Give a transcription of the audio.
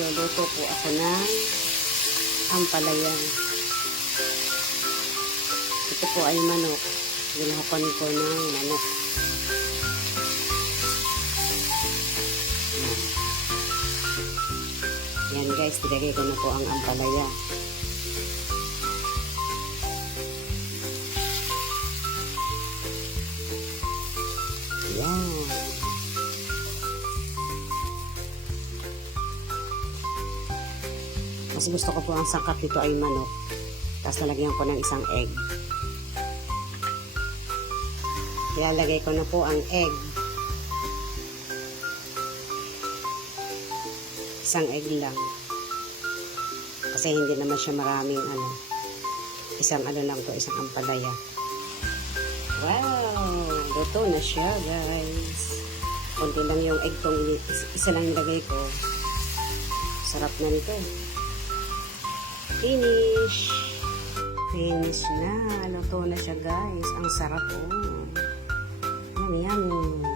Magluluto po ako ng ampalaya. Ito po ay manok. Ginuhukan ko ng manok. Yan guys, nilagay ko na po ang ampalaya. Yan. Mas gusto ko po ang sangkap dito ay manok. Tapos nalagyan ko ng isang egg. Kaya lagay ko na po ang egg. Isang egg lang. Kasi hindi naman siya maraming isang lang to, isang ampalaya. Wow! Luto na siya guys. Kunti lang yung egg kong isa lang nilagay ko. Sarap na nito. Finish! Finish na. Luto na siya guys. Ang sarap oh. Yummy, yummy.